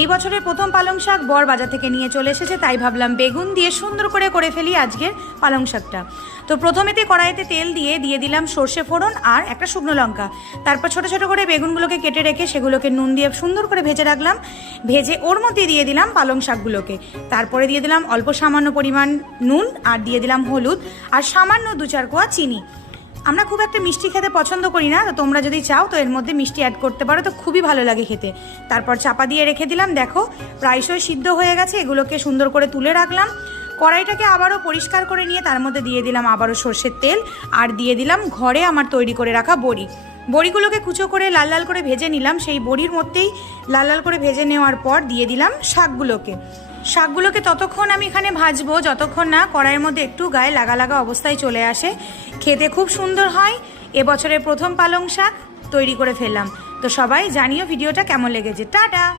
এই বছরের প্রথম পালং শাক বর বাজার থেকে নিয়ে চলে এসেছে, তাই ভাবলাম বেগুন দিয়ে সুন্দর করে ফেলি আজকের পালং শাকটা। তো প্রথমেতে কড়াইতে তেল দিয়ে দিলাম সর্ষে ফোড়ন আর একটা শুকনো লঙ্কা। তারপর ছোট ছোট করে বেগুনগুলোকে কেটে রেখে সেগুলোকে নুন দিয়ে সুন্দর করে ভেজে রাখলাম। ভেজে ওর মধ্যে দিয়ে দিলাম পালং শাকগুলোকে। তারপরে দিয়ে দিলাম অল্প সামান্য পরিমাণ নুন আর দিয়ে দিলাম হলুদ আর সামান্য 2-4 কোয়া চিনি। আমরা খুব একটা মিষ্টি খেতে পছন্দ করি না, তো তোমরা যদি চাও তো এর মধ্যে মিষ্টি অ্যাড করতে পারো, তো খুবই ভালো লাগে খেতে। তারপর চাপা দিয়ে রেখে দিলাম। দেখো প্রায়শই সিদ্ধ হয়ে গেছে, এগুলোকে সুন্দর করে তুলে রাখলাম। কড়াইটাকে আবারও পরিষ্কার করে নিয়ে তার মধ্যে দিয়ে দিলাম আবারও সর্ষের তেল আর দিয়ে দিলাম ঘরে আমার তৈরি করে রাখা বড়ি। বড়িগুলোকে কুচো করে লাল লাল করে ভেজে নিলাম। সেই বড়ির মধ্যেই লাল লাল করে ভেজে নেওয়ার পর দিয়ে দিলাম শাকগুলোকে ততক্ষণ আমি এখানে ভাজবো যতক্ষণ না কড়াইয়ের মধ্যে একটু গায়ে লাগা লাগা অবস্থায় চলে আসে। খেতে খুব সুন্দর হয়। এবছরের প্রথম পালং শাক তৈরি করে ফেললাম। তো সবাই জানিও ভিডিওটা কেমন লেগেছে। টাটা।